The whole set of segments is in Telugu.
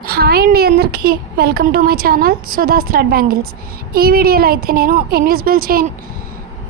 హాయ్ అండి అందరికీ welcome to my channel Sudha's thread bangles. ఈ వీడియోలో అయితే నేను ఇన్విజిబుల్ చైన్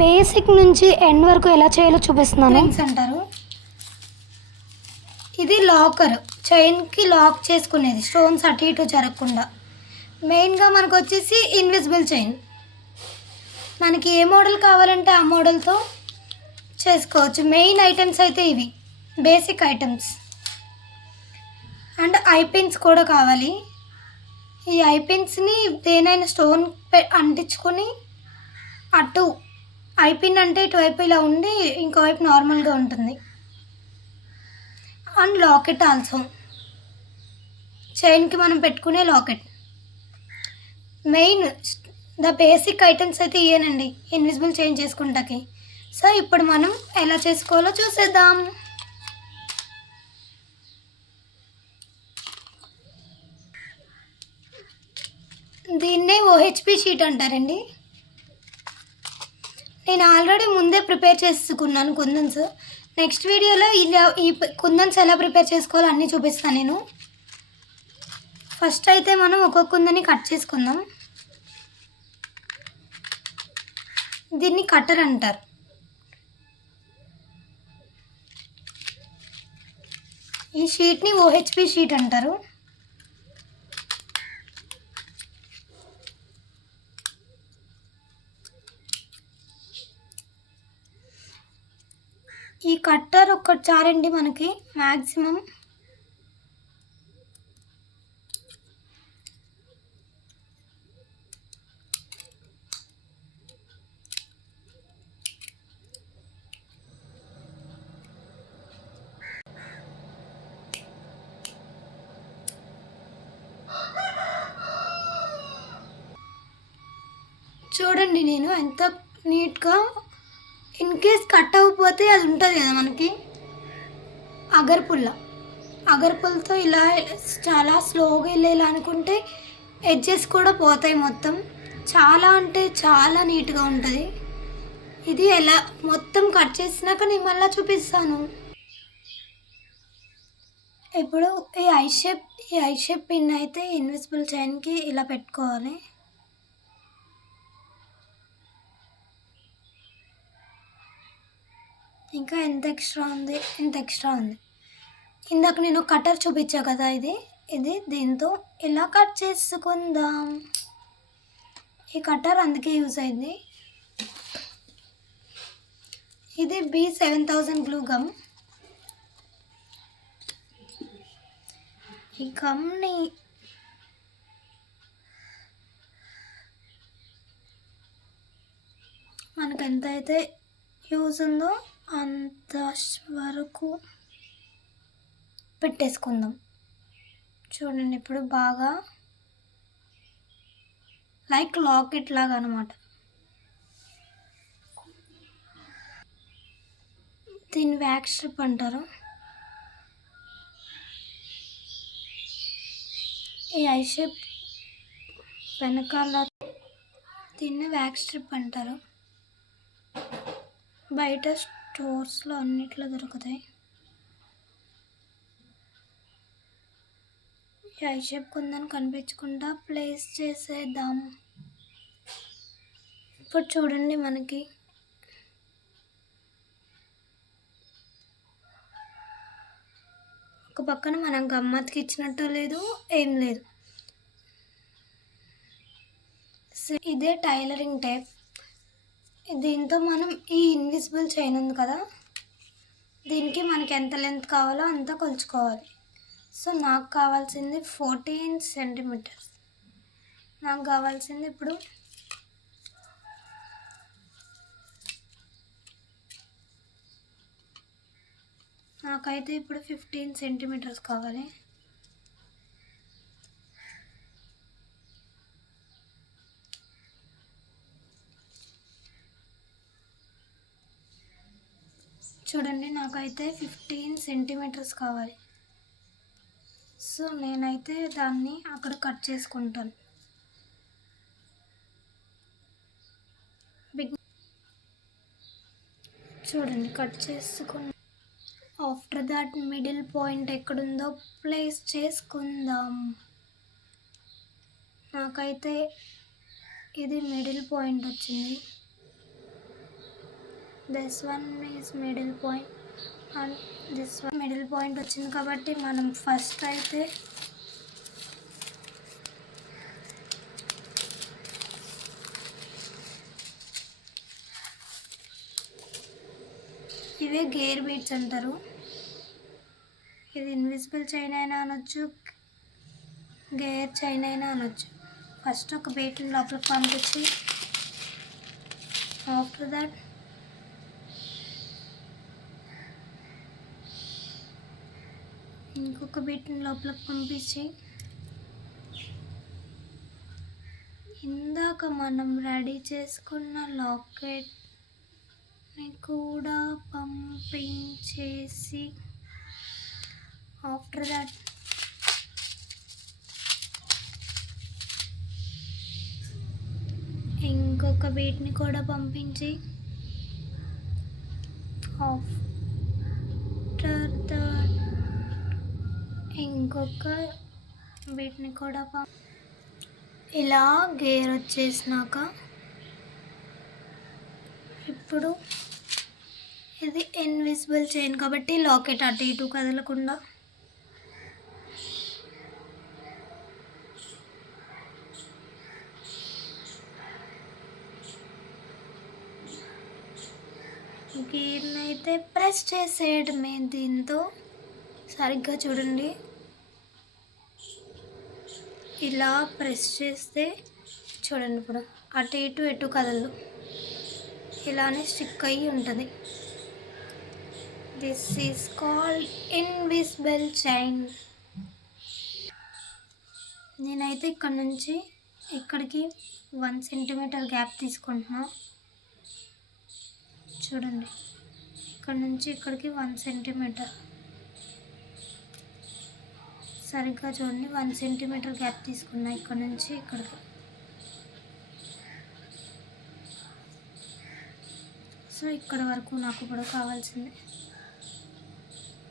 బేసిక్ నుంచి ఎండ్ వరకు ఎలా చేయాలో చూపిస్తున్నాను. రింగ్స్ అంటారు. ఇది లాకర్, చైన్కి లాక్ చేసుకునేది, స్టోన్స్ అటు ఇటు జరగకుండా. మెయిన్గా మనకు వచ్చేసి ఇన్విజిబుల్ చైన్. మనకి ఏ మోడల్ కావాలంటే ఆ మోడల్తో చేసుకోవచ్చు. మెయిన్ ఐటమ్స్ అయితే ఇవి బేసిక్ ఐటమ్స్. అండ్ ఐపిన్స్ కూడా కావాలి. ఈ ఐపిన్స్ని దేనైనా స్టోన్ అంటించుకొని అటు ఐపిన్ అంటే ఇటువైపు ఇలా ఉండి ఇంకోవైపు నార్మల్గా ఉంటుంది. అండ్ లాకెట్ ఆల్సో, చైన్కి మనం పెట్టుకునే locket. Main the basic items అయితే ఇవేనండి ఇన్విజిబుల్ చైన్ చేసుకుంటాకి. సో ఇప్పుడు మనం ఎలా చేసుకోవాలో చూసేద్దాం. దీన్నే ఓహెచ్పి షీట్ అంటారండి. నేను ఆల్రెడీ ముందే ప్రిపేర్ చేసుకున్నాను కుందన్స్. నెక్స్ట్ వీడియోలో ఇలా ఈ కుందన్స్ ఎలా ప్రిపేర్ చేసుకోవాలో అన్నీ చూపిస్తాను నేను. ఫస్ట్ అయితే మనం ఒక్కొక్క కుందని కట్ చేసుకుందాం. దీన్ని కట్టర్ అంటారు. ఈ షీట్ని ఓహెచ్పి షీట్ అంటారు. ఈ కట్టర్ ఒక్కటి చాలండి మనకి మ్యాక్సిమం. చూడండి నేను ఎంత నీట్గా, ఇన్ కేస్ కట్ అవ్వకపోతే అది ఉంటుంది కదా మనకి అగర్పుల్లతో ఇలా చాలా స్లోగా వెళ్ళేలా అనుకుంటే ఎడ్జెస్ కూడా పోతాయి మొత్తం. చాలా అంటే చాలా నీట్గా ఉంటుంది. ఇది ఎలా మొత్తం కట్ చేసినాక నేను మళ్ళీ చూపిస్తాను. ఇప్పుడు ఈ ఐ షేప్ పిన్ అయితే ఇన్విజిబుల్ చైన్కి ఇలా పెట్టుకోవాలి. ఇంకా ఎంత ఎక్స్ట్రా ఉంది. ఇందాక నేను కటర్ చూపించా కదా, ఇది దీంతో ఇలా కట్ చేసుకుందాం. ఈ కటర్ అందుకే యూజ్ అయింది. ఇది B7000 గ్లూ గమ్. ఈ గమ్ని మనకు ఎంత అయితే యూజ్ ఉందో అంత వరకు పెట్టేసుకుందాం. చూడండి ఇప్పుడు బాగా లైక్ లాకెట్ లాగా అనమాట. దీన్ని వ్యాక్స్ స్ట్రిప్ అంటారు. ఈ ఐ షేప్ వెనకాల దీన్ని వ్యాక్స్ స్ట్రిప్ అంటారు. బయట స్టోర్స్లో అన్నిట్లో దొరుకుతాయి. ఈ ఐ షేప్ కుందని కనిపించకుండా ప్లేస్ చేసేద్దాం. ఇప్పుడు చూడండి మనకి ఒక పక్కన మనం గమ్మత్కి ఇచ్చినట్టు లేదు, ఏం లేదు. ఇదే టైలరింగ్ టేప్. దీంతో మనం ఈ ఇన్విజిబుల్ చైన్ ఉంది కదా, దీనికి మనకి ఎంత లెంత్ కావాలో అంత కొలుచుకోవాలి. సో నాకు కావాల్సింది 14 సెంటీమీటర్స్. నాకు కావాల్సింది ఇప్పుడు నాకైతే ఇప్పుడు 15 సెంటీమీటర్స్ కావాలి. చూడండి నాకైతే 15 సెంటీమీటర్స్ కావాలి. సో నేనైతే దాన్ని అక్కడ కట్ చేసుకుంటాను. చూడండి కట్ చేసుకుని ఆఫ్టర్ దాట్ మిడిల్ పాయింట్ ఎక్కడుందో ప్లేస్ చేసుకుందాం. నాకైతే ఇది మిడిల్ పాయింట్ వచ్చింది. This one is middle point and this one middle point వచ్చింది. కాబట్టి మనం ఫస్ట్ అయితే ఇవే గేర్ బీట్స్ అంటారు. ఇది ఇన్విజిబుల్ చైన్ అయినా అనొచ్చు, గేర్ చైన్ అయినా అనొచ్చు. ఫస్ట్ ఒక బీట్ని లోపలికి పంపించి ఆఫ్టర్ దట్ ఇంకొక బీట్ని లోపలికి పంపించి ఇందాక మనం రెడీ చేసుకున్న లాకెట్ని కూడా పంపించేసి ఆఫ్టర్ దట్ ఇంకొక బీట్ని కూడా పంపించి ఆఫ్టర్ దట్ ఇంకొక బీట్ని కూడా ఇలా గేర్ వచ్చేసినాక ఇప్పుడు ఇది ఇన్విజిబుల్ చైన్ కాబట్టి లాకెట్ అటు ఇటు కదలకుండా గేర్ని అయితే ప్రెస్ చేసేయడమే. దీంతో సరిగ్గా చూడండి, ఇలా ప్రెస్ చేస్తే చూడండి ఇప్పుడు అటు ఇటు ఎటు కదలదు, ఇలానే స్టిక్ అయ్యి ఉంటుంది. This is called invisible chain. నేనైతే ఇక్కడ నుంచి ఇక్కడికి 1 సెంటీమీటర్ గ్యాప్ తీసుకుంటున్నా. చూడండి, ఇక్కడ నుంచి ఇక్కడికి 1 సెంటీమీటర్, సరిగ్గా చూడండి 1 సెంటీమీటర్ గ్యాప్ తీసుకున్నా ఇక్కడ నుంచి ఇక్కడికి. సో ఇక్కడ వరకు నాకు ఇప్పుడు కావాల్సింది.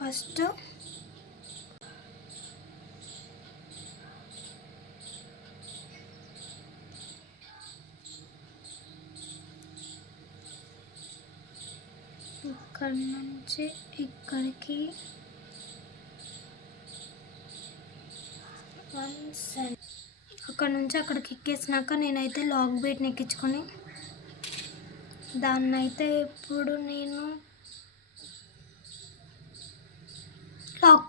ఫస్ట్ ఇక్కడ నుంచి ఇక్కడికి 1 సెంట్, అక్కడ నుంచి అక్కడికి ఎక్కేసినాక నేనైతే లాక్ బీట్ని ఎక్కించుకొని దాన్నైతే ఇప్పుడు నేను లాక్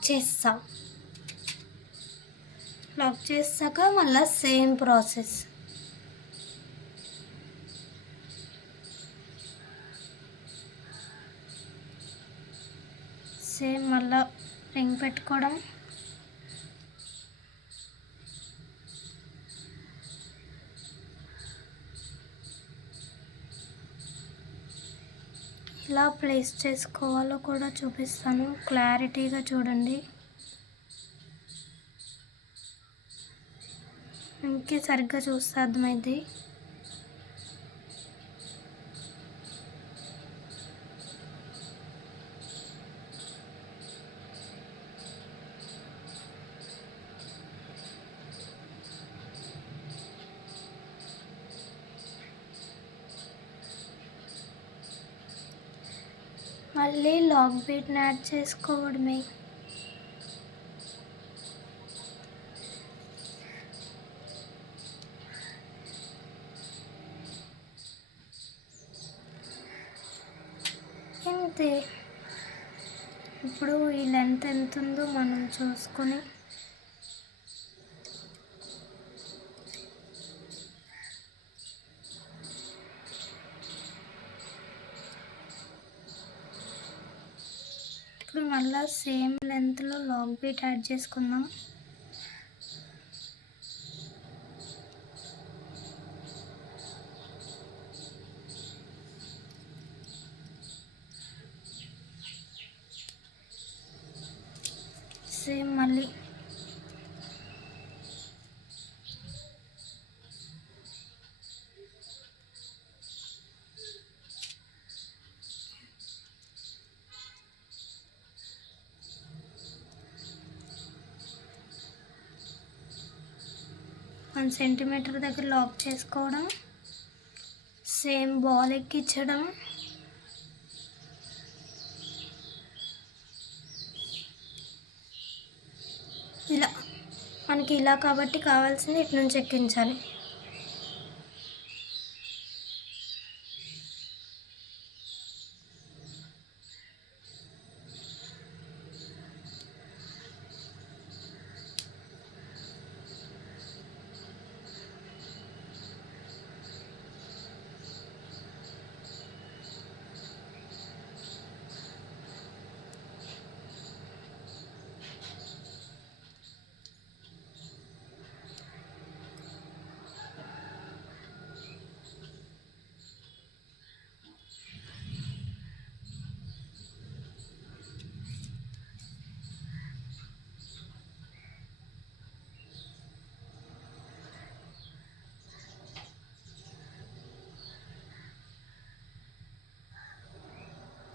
చేసాక మళ్ళీ సేమ్ ప్రాసెస్. సేమ్ మళ్ళీ రింగ్ పెట్టుకోవడం, ఎలా ప్లేస్ చేసుకోవాలో కూడా చూపిస్తాను, క్లారిటీగా చూడండి. ఇంకే సరిగ్గా చూస్తే అర్థమైంది. మళ్ళీ లాక్ బీట్ని యాడ్ చేసుకోవడమే. అంతే. ఇప్పుడు ఈ లెంత్ ఎంత ఉందో మనం చూసుకొని ఇప్పుడు మళ్ళీ సేమ్ లెంత్లో లాక్ బీట్ యాడ్ చేసుకుందాం. సేమ్ మళ్ళీ 1 సెంటీమీటర్ దగ్గర లాక్ చేసుకోవడం, సేమ్ బాల్ ఎక్కించడం, ఇలా మనకి ఇలా కాబట్టి కావాల్సింది ఇటు నుంచి ఎక్కించాలి.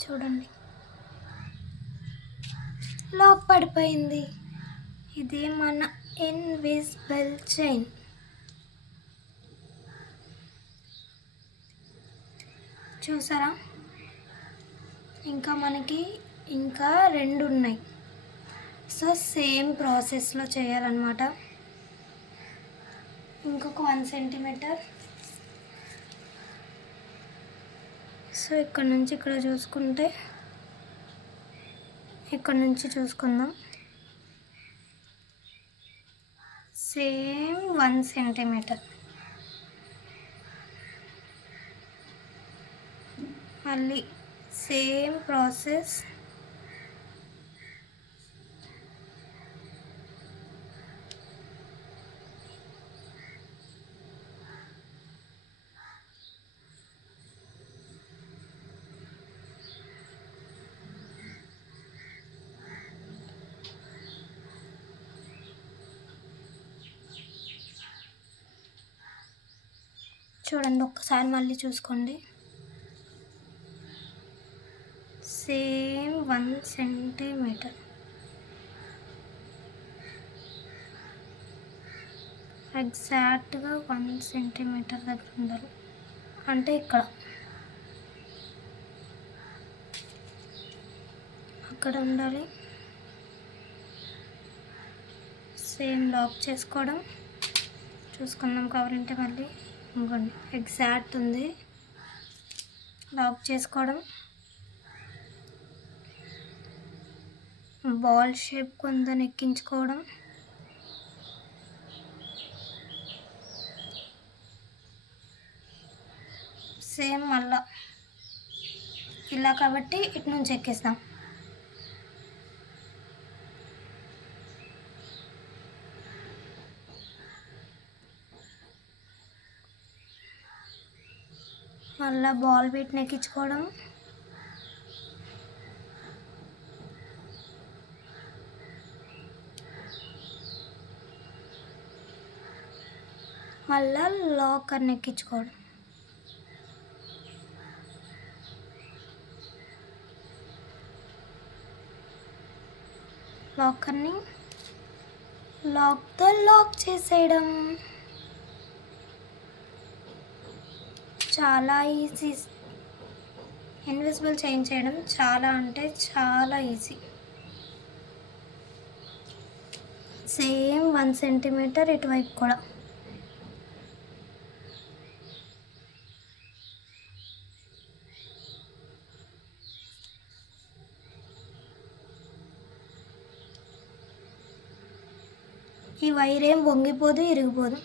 చూడండి, లాక్ పడిపోయింది. ఇదే మన ఇన్విజిబుల్ చైన్. చూసారా? మనకి ఇంకా 2 ఉన్నాయి. సో సేమ్ ప్రాసెస్లో చేయాలన్నమాట. ఇంకొక 1 సెంటీమీటర్. సో ఇక్కడ నుంచి ఇక్కడ చూసుకుంటే, ఇక్కడ నుంచి చూసుకుందాం. Same 1 centimetre. మళ్ళీ సేమ్ ప్రాసెస్. చూడండి, ఒక్కసారి మళ్ళీ చూసుకోండి. Same 1 centimetre. ఎగ్జాక్ట్గా 1 సెంటీమీటర్ దగ్గర ఉండాలి. అంటే అక్కడ ఉండాలి. సేమ్ లాక్ చేసుకోవడం. చూసుకుందాం కావాలంటే మళ్ళీ. ఇంకోండి, ఎగ్జాక్ట్ ఉంది. లాక్ చేసుకోవడం, బాల్ షేప్ కొంత ఎక్కించుకోవడం, సేమ్ మళ్ళా ఇలా కాబట్టి ఇటు నుంచి ఎక్కిస్తాం. మళ్ళీ బాల్ వీటిని ఎక్కించుకోవడం, మళ్ళీ లాకర్ని ఎక్కించుకోవడం. లాకర్ని లాక్తో లాక్ చేసేయడం. చాలా ఈజీ. ఇన్విజిబుల్ చైన్ చేయడం చాలా అంటే చాలా ఈజీ. సేమ్ 1 సెంటీమీటర్ ఇటువైపు కూడా. ఈ వైర్ ఏం వంగిపోదు, ఇరిగిపోదు.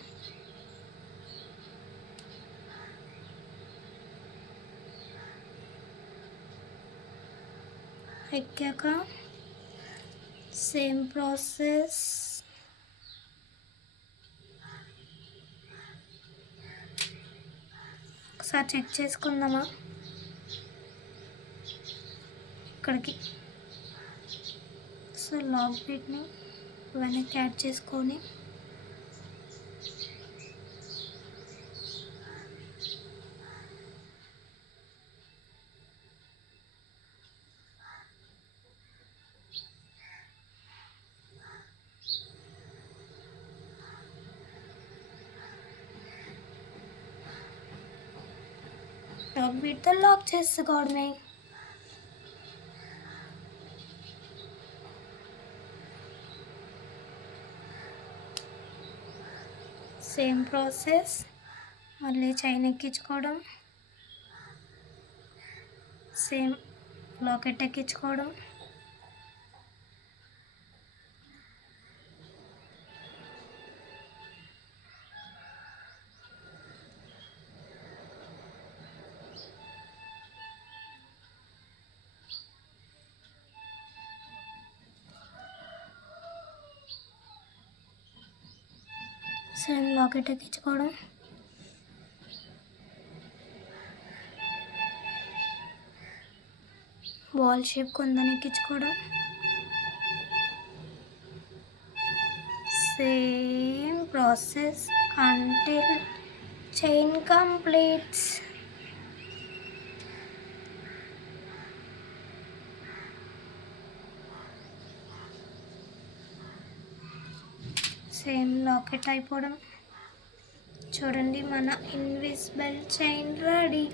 ఎక్కాక సేమ్ ప్రాసెస్. ఒకసారి చెక్ చేసుకుందామా ఇక్కడికి. సో లాక్ బిట్ని వెనక్కి యాడ్ చేసుకొని లాక్ బీట్తో లాక్ చేసుకోవడమే. సేమ్ ప్రాసెస్, మళ్ళీ చైన్ ఎక్కించుకోవడం, సేమ్ లాకెట్ ఎక్కించుకోవడం, సేమ్ లాకెట్ ఎక్కించుకోవడం, బాల్ షేప్ కొందని ఎక్కించుకోవడం, same process until chain completes. Same locket అయిపోవడం. చూడండి, మన ఇన్విజిబుల్ చైన్ రెడీ.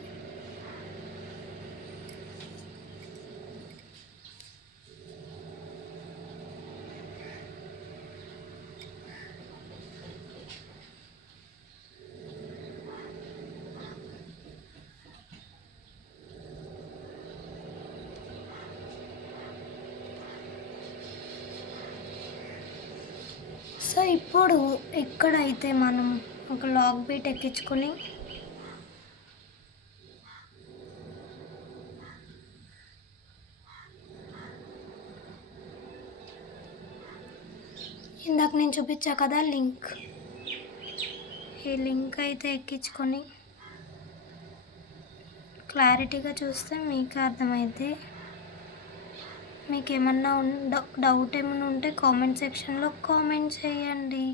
సో ఇప్పుడు ఇక్కడైతే మనం ఒక లాక్ బీట్ ఎక్కించుకొని ఇందాక నేను చూపించా కదా లింక్, ఈ లింక్ అయితే ఎక్కించుకొని క్లారిటీగా చూస్తే మీకు అర్థమైతే. మీకు ఏమన్నా డౌట్ ఏమైనా ఉంటే కామెంట్ సెక్షన్లో కామెంట్ చేయండి.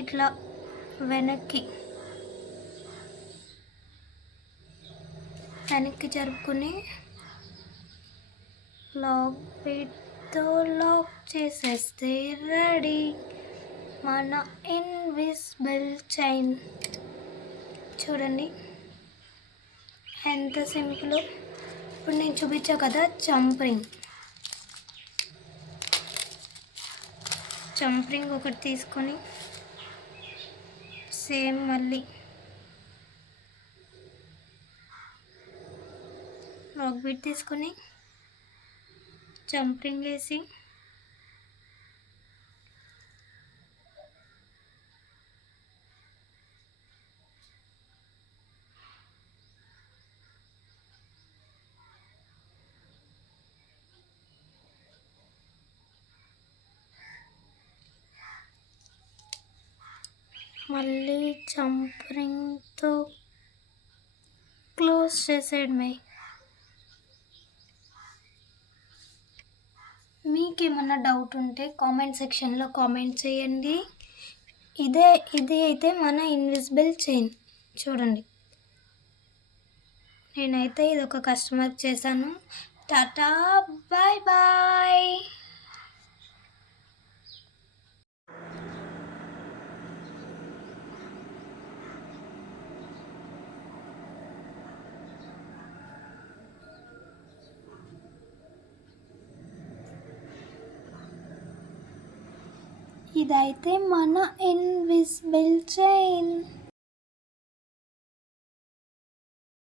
ఇట్లా వెనక్కి జరుపుకుని లాక్ బీట్తో లాక్ చేసేస్తే రెడీ మన ఇన్విజిబుల్ చైన్. చూడండి ఎంత సింపుల్. ఇప్పుడు నేను చూపించా కదా జంప్ రింగ్ ఒకటి తీసుకొని సేమ్ మళ్ళీ లాక్ బీట్ తీసుకొని జంప్ రింగ్ వేసి మళ్ళీ జంప్ రింగ్తో క్లోజ్ చేసేయడమే. మీకేమన్నా డౌట్ ఉంటే కామెంట్ సెక్షన్లో కామెంట్ చేయండి. ఇది అయితే మన ఇన్విజిబుల్ చైన్. చూడండి, నేనైతే ఇది ఒక కస్టమర్కి చేశాను. టాటా, బాయ్ బాయ్. ఇదైతే మన ఇన్విజిబుల్ చైన్.